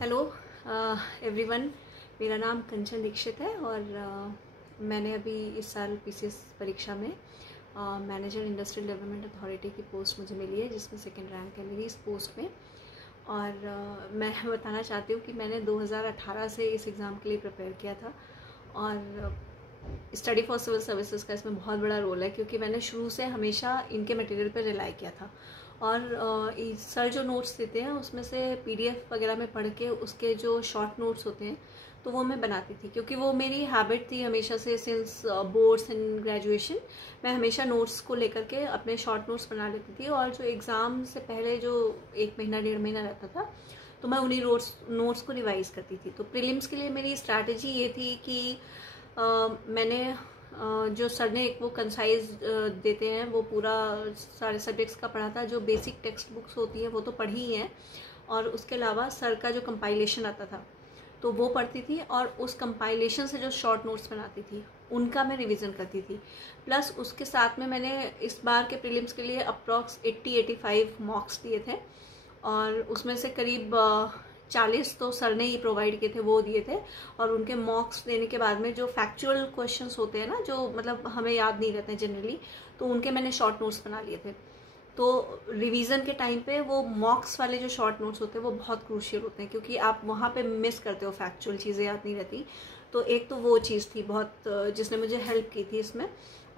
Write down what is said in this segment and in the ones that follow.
Hello everyone, मेरा नाम कंचन दीक्षित है और मैंने अभी इस साल पीसीएस परीक्षा में मैनेजर इंडस्ट्रियल डेवलपमेंट अथॉरिटी की पोस्ट मुझे मिली है, जिसमें सेकंड रैंक है मेरी इस पोस्ट में। और मैं बताना चाहती हूँ कि मैंने 2018 से इस एग्ज़ाम के लिए प्रिपेयर किया था और स्टडी फॉर सिविल सर्विसेज का इसमें बहुत बड़ा रोल है, क्योंकि मैंने शुरू से हमेशा इनके मटेरियल पर रिलाई किया था। और सर जो नोट्स देते हैं उसमें से पीडीएफ वगैरह में पढ़ के उसके जो शॉर्ट नोट्स होते हैं तो वो मैं बनाती थी, क्योंकि वो मेरी हैबिट थी हमेशा से। सिंस बोर्ड्स एंड ग्रेजुएशन मैं हमेशा नोट्स को लेकर के अपने शॉर्ट नोट्स बना लेती थी, और जो एग्ज़ाम से पहले जो 1 महीना 1.5 महीना रहता था तो मैं उन्हीं नोट्स को रिवाइज़ करती थी। तो प्रीलिम्स के लिए मेरी स्ट्रैटेजी ये थी कि मैंने जो सर ने एक वो कंसाइज देते हैं वो पूरा सारे सब्जेक्ट्स का पढ़ा था। जो बेसिक टेक्स्ट बुक्स होती है वो तो पढ़ी ही है, और उसके अलावा सर का जो कंपाइलेशन आता था तो वो पढ़ती थी, और उस कंपाइलेशन से जो शॉर्ट नोट्स बनाती थी उनका मैं रिवीजन करती थी। प्लस उसके साथ में मैंने इस बार के प्रीलिम्स के लिए अप्रॉक्स 80-85 मॉक्स दिए थे, और उसमें से करीब 40 तो सर ने ही प्रोवाइड किए थे, वो दिए थे। और उनके मॉक्स देने के बाद में जो फैक्चुअल क्वेश्चंस होते हैं ना, जो मतलब हमें याद नहीं रहते हैं जनरली, तो उनके मैंने शॉर्ट नोट्स बना लिए थे। तो रिवीजन के टाइम पे वो मॉक्स वाले जो शॉर्ट नोट्स होते हैं वो बहुत क्रूशियल होते हैं, क्योंकि आप वहाँ पे मिस करते हो, फैक्चुअल चीज़ें याद नहीं रहती। तो एक तो वो चीज़ थी बहुत जिसने मुझे हेल्प की थी इसमें।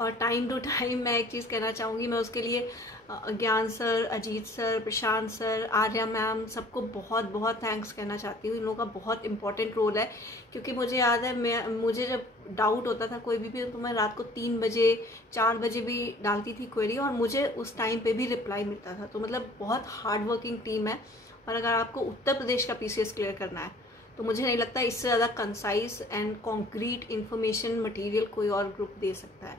और टाइम टू टाइम मैं एक चीज़ कहना चाहूँगी, मैं उसके लिए ज्ञान सर, अजीत सर, प्रशांत सर, आर्या मैम, सबको बहुत बहुत थैंक्स कहना चाहती हूँ। इन लोगों का बहुत इंपॉर्टेंट रोल है, क्योंकि मुझे याद है मुझे जब डाउट होता था कोई भी तो मैं रात को 3 बजे 4 बजे भी डालती थी क्वेरी, और मुझे उस टाइम पे भी रिप्लाई मिलता था। तो मतलब बहुत हार्ड वर्किंग टीम है। और अगर आपको उत्तर प्रदेश का पीसीएस क्लियर करना है तो मुझे नहीं लगता इससे ज़्यादा concise and concrete information material कोई और ग्रुप दे सकता है।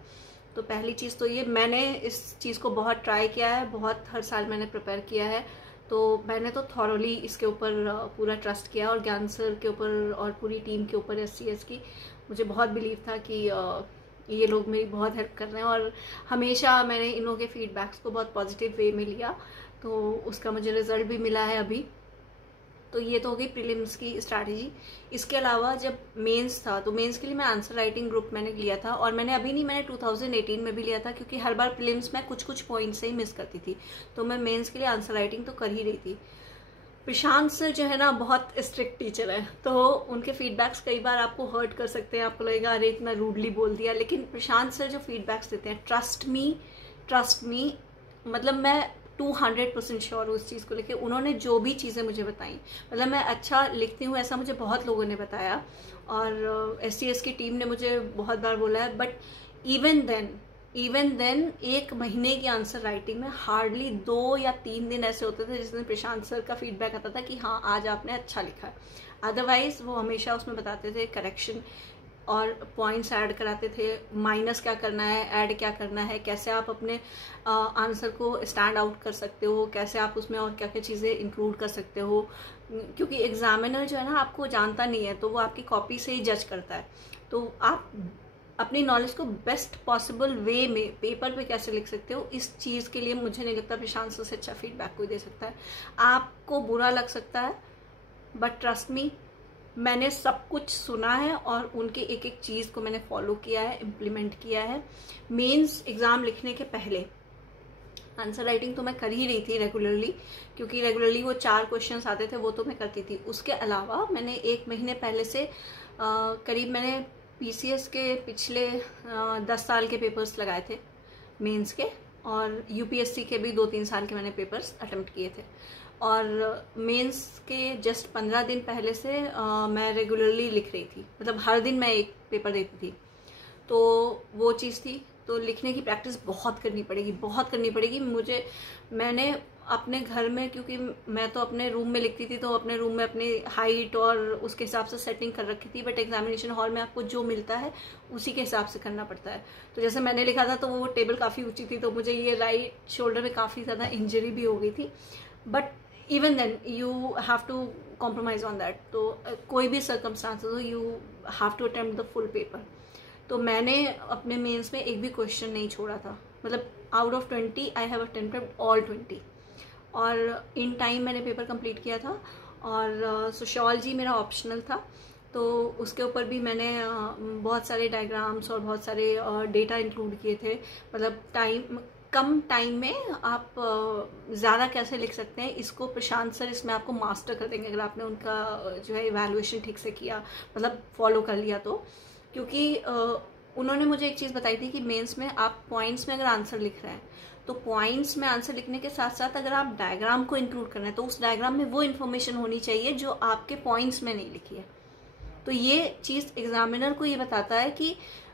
तो पहली चीज़ तो ये, मैंने इस चीज़ को बहुत ट्राई किया है, बहुत हर साल मैंने प्रिपेयर किया है। तो मैंने तो थॉरली इसके ऊपर पूरा ट्रस्ट किया, और ज्ञान सर के ऊपर और पूरी टीम के ऊपर एससीएस की मुझे बहुत बिलीव था कि ये लोग मेरी बहुत हेल्प कर रहे हैं। और हमेशा मैंने इन लोगों के फीडबैक्स को बहुत पॉजिटिव वे में लिया, तो उसका मुझे रिजल्ट भी मिला है अभी। तो ये तो हो गई प्रीलिम्स की स्ट्रैटेजी। इसके अलावा जब मेंस था तो मेंस के लिए मैं आंसर राइटिंग ग्रुप मैंने लिया था, और मैंने अभी नहीं, मैंने 2018 में भी लिया था, क्योंकि हर बार प्रीलिम्स में कुछ पॉइंट से ही मिस करती थी। तो मैं मेंस के लिए आंसर राइटिंग तो कर ही रही थी। प्रशांत सर जो है ना बहुत स्ट्रिक्ट टीचर है, तो उनके फीडबैक्स कई बार आपको हर्ट कर सकते हैं, आपको लगेगा अरे इतना रूडली बोल दिया। लेकिन प्रशांत सर जो फीडबैक्स देते हैं, ट्रस्ट मी, मतलब मैं 200% श्योर हूँ उस चीज़ को लेके। उन्होंने जो भी चीज़ें मुझे बताई, मतलब मैं अच्छा लिखती हूँ ऐसा मुझे बहुत लोगों ने बताया, और एससीएस की टीम ने मुझे बहुत बार बोला है। बट इवन देन 1 महीने की आंसर राइटिंग में हार्डली 2 या 3 दिन ऐसे होते थे जिसमें प्रशांत सर का फीडबैक आता था कि हाँ आज आपने अच्छा लिखा है। अदरवाइज वो हमेशा उसमें बताते थे करेक्शन और पॉइंट्स ऐड कराते थे, माइनस क्या करना है, ऐड क्या करना है, कैसे आप अपने आंसर को स्टैंड आउट कर सकते हो, कैसे आप उसमें और क्या क्या चीज़ें इंक्लूड कर सकते हो। क्योंकि एग्जामिनर जो है ना आपको जानता नहीं है, तो वो आपकी कॉपी से ही जज करता है। तो आप अपनी नॉलेज को बेस्ट पॉसिबल वे में पेपर पे कैसे लिख सकते हो, इस चीज़ के लिए मुझे नहीं लगता प्रशांत सर से अच्छा फीडबैक कोई दे सकता है। आपको बुरा लग सकता है, बट ट्रस्ट मी, मैंने सब कुछ सुना है और उनके एक एक चीज़ को मैंने फॉलो किया है, इम्प्लीमेंट किया है। मेंस एग्ज़ाम लिखने के पहले आंसर राइटिंग तो मैं कर ही रही थी रेगुलरली, क्योंकि रेगुलरली वो 4 क्वेश्चंस आते थे, वो तो मैं करती थी। उसके अलावा मैंने 1 महीने पहले से करीब मैंने पीसीएस के पिछले 10 साल के पेपर्स लगाए थे मेंस के, और यूपीएससी के भी 2-3 साल के मैंने पेपर्स अटेम्प्ट किए थे। और मेंस के जस्ट 15 दिन पहले से मैं रेगुलरली लिख रही थी, मतलब हर दिन मैं एक पेपर देती थी। तो वो चीज़ थी। तो लिखने की प्रैक्टिस बहुत करनी पड़ेगी मुझे। मैंने अपने घर में, क्योंकि मैं तो अपने रूम में लिखती थी, तो अपने रूम में अपनी हाइट और उसके हिसाब से सेटिंग कर रखी थी। बट एग्जामिनेशन हॉल में आपको जो मिलता है उसी के हिसाब से करना पड़ता है। तो जैसे मैंने लिखा था तो वो टेबल काफ़ी ऊंची थी, तो मुझे ये राइट शोल्डर में काफ़ी ज़्यादा इंजरी भी हो गई थी। But even then you have to compromise on that. तो कोई भी सर्कमस्टांसेस हो, you have to attempt the full paper. तो मैंने अपने मेंस में एक भी क्वेश्चन नहीं छोड़ा था, मतलब out of 20 I have attempted all 20, और इन टाइम मैंने पेपर कंप्लीट किया था। और सोशियोलॉजी मेरा ऑप्शनल था, तो उसके ऊपर भी मैंने बहुत सारे डायग्राम्स और बहुत सारे डेटा इंक्लूड किए थे। मतलब कम टाइम में आप ज़्यादा कैसे लिख सकते हैं, इसको प्रशांत सर इसमें आपको मास्टर कर देंगे अगर आपने उनका जो है इवैल्यूएशन ठीक से किया, मतलब फॉलो कर लिया तो। क्योंकि उन्होंने मुझे एक चीज़ बताई थी कि मेंस में आप पॉइंट्स में अगर आंसर लिख रहे हैं तो पॉइंट्स में आंसर लिखने के साथ साथ अगर आप डायग्राम को इंक्लूड कर रहे हैं तो उस डायग्राम में वो इन्फॉर्मेशन होनी चाहिए जो आपके पॉइंट्स में नहीं लिखी है। तो ये चीज़ एग्जामिनर को ये बताता है कि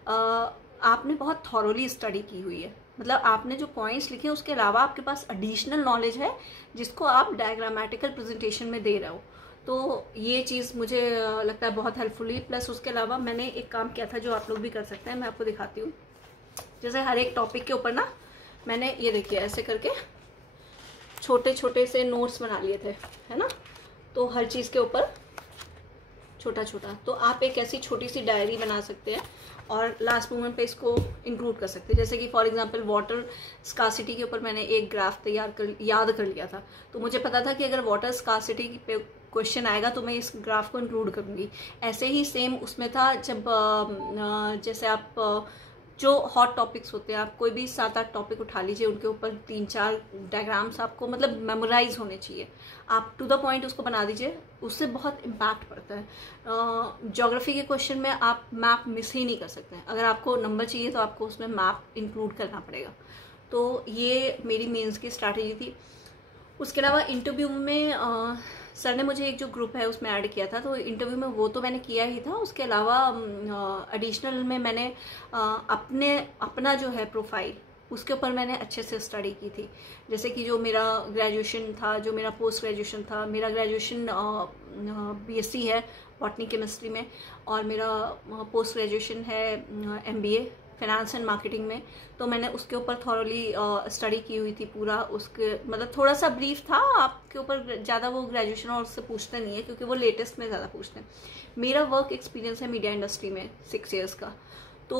आपने बहुत थॉरोली स्टडी की हुई है, मतलब आपने जो पॉइंट्स लिखे उसके अलावा आपके पास एडिशनल नॉलेज है जिसको आप डायग्रामेटिकल प्रेजेंटेशन में दे रहे हो। तो ये चीज़ मुझे लगता है बहुत हेल्पफुल हुई। प्लस उसके अलावा मैंने एक काम किया था जो आप लोग भी कर सकते हैं, मैं आपको दिखाती हूँ। जैसे हर एक टॉपिक के ऊपर ना मैंने ये देखिए ऐसे करके छोटे छोटे से नोट्स बना लिए थे, है ना। तो हर चीज़ के ऊपर छोटा छोटा, तो आप एक ऐसी छोटी सी डायरी बना सकते हैं और लास्ट मोमेंट पे इसको इंक्लूड कर सकते हैं। जैसे कि फॉर एग्जांपल वाटर स्कार्सिटी के ऊपर मैंने एक ग्राफ याद कर लिया था, तो मुझे पता था कि अगर वाटर स्कार्सिटी पे क्वेश्चन आएगा तो मैं इस ग्राफ को इंक्लूड करूँगी। ऐसे ही सेम उसमें था जब जैसे आप जो हॉट टॉपिक्स होते हैं, आप कोई भी 7-8 टॉपिक उठा लीजिए, उनके ऊपर 3-4 डायग्राम्स आपको मतलब मेमोराइज होने चाहिए। आप टू द पॉइंट उसको बना दीजिए, उससे बहुत इम्पैक्ट पड़ता है। ज्योग्राफी के क्वेश्चन में आप मैप मिस ही नहीं कर सकते हैं, अगर आपको नंबर चाहिए तो आपको उसमें मैप इंक्लूड करना पड़ेगा। तो ये मेरी मेंस की स्ट्रैटेजी थी। उसके अलावा इंटरव्यू में सर ने मुझे एक जो ग्रुप है उसमें ऐड किया था, तो इंटरव्यू में वो तो मैंने किया ही था। उसके अलावा एडिशनल में मैंने अपना जो है प्रोफाइल उसके ऊपर मैंने अच्छे से स्टडी की थी। जैसे कि जो मेरा ग्रेजुएशन था, जो मेरा पोस्ट ग्रेजुएशन था, मेरा ग्रेजुएशन बीएससी है बॉटनी केमिस्ट्री में, और मेरा पोस्ट ग्रेजुएशन है एमबीए फाइनेंस एंड मार्केटिंग में। तो मैंने उसके ऊपर थॉरली स्टडी की हुई थी पूरा। उसके मतलब थोड़ा सा ब्रीफ था आपके ऊपर, ज़्यादा वो ग्रेजुएशन और उससे पूछते नहीं है क्योंकि वो लेटेस्ट में ज़्यादा पूछते हैं। मेरा वर्क एक्सपीरियंस है मीडिया इंडस्ट्री में 6 ईयर्स का। तो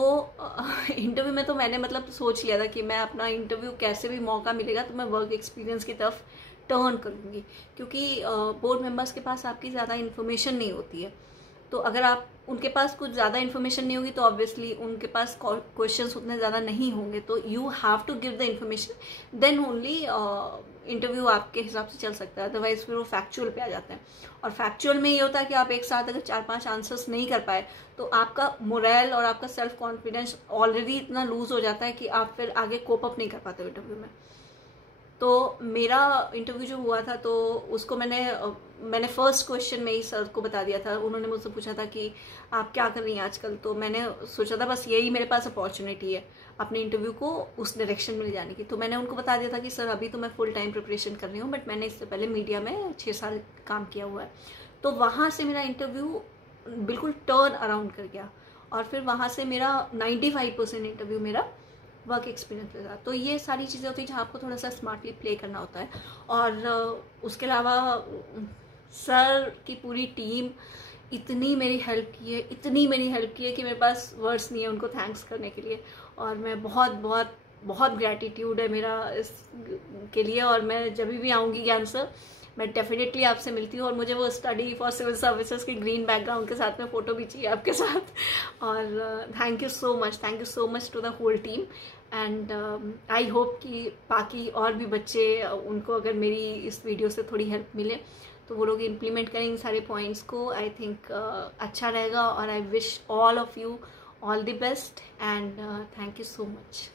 इंटरव्यू में तो मैंने मतलब सोच लिया था कि मैं अपना इंटरव्यू कैसे भी मौका मिलेगा तो मैं वर्क एक्सपीरियंस की तरफ टर्न करूँगी, क्योंकि बोर्ड मेंबर्स के पास आपकी ज़्यादा इन्फॉर्मेशन नहीं होती है। तो अगर आप उनके पास कुछ ज़्यादा इन्फॉर्मेशन नहीं होगी तो ऑब्वियसली उनके पास क्वेश्चंस उतने ज़्यादा नहीं होंगे, तो you have to give the information, then only interview आपके हिसाब से चल सकता है। अदरवाइज फिर वो फैक्चुअल पे आ जाते हैं, और फैक्चुअल में ये होता है कि आप एक साथ अगर 4-5 आंसर्स नहीं कर पाए तो आपका मोरल और आपका सेल्फ कॉन्फिडेंस ऑलरेडी इतना लूज हो जाता है कि आप फिर आगे कोप अप नहीं कर पाते इंटरव्यू में। तो मेरा इंटरव्यू जो हुआ था तो उसको मैंने फर्स्ट क्वेश्चन में ही सर को बता दिया था। उन्होंने मुझसे पूछा था कि आप क्या कर रही हैं आजकल, तो मैंने सोचा था बस यही मेरे पास अपॉर्चुनिटी है अपने इंटरव्यू को उस डायरेक्शन में ले जाने की। तो मैंने उनको बता दिया था कि सर अभी तो मैं फुल टाइम प्रिपरेशन कर रही हूँ, बट मैंने इससे पहले मीडिया में 6 साल काम किया हुआ है। तो वहाँ से मेरा इंटरव्यू बिल्कुल टर्न अराउंड कर गया, और फिर वहाँ से मेरा 95% इंटरव्यू मेरा वर्क एक्सपीरियंस के साथ। तो ये सारी चीज़ें होती हैं जहाँ आपको थोड़ा सा स्मार्टली प्ले करना होता है। और उसके अलावा सर की पूरी टीम इतनी मेरी हेल्प की है कि मेरे पास वर्ड्स नहीं है उनको थैंक्स करने के लिए। और मैं बहुत बहुत बहुत ग्रैटिट्यूड है मेरा इसके लिए। और मैं जब भी आऊँगी ज्ञान सर, मैं डेफिनेटली आपसे मिलती हूँ। और मुझे वो स्टडी फॉर सिविल सर्विसेज की ग्रीन बैकग्राउंड के साथ में फ़ोटो भी चाहिए आपके साथ। और thank you so much to the whole team. And I hope कि बाकी और भी बच्चे उनको अगर मेरी इस वीडियो से थोड़ी हेल्प मिले तो वो लोग इम्प्लीमेंट करें इन सारे पॉइंट्स को। आई थिंक अच्छा रहेगा। और I wish all of you all the best and thank you so much.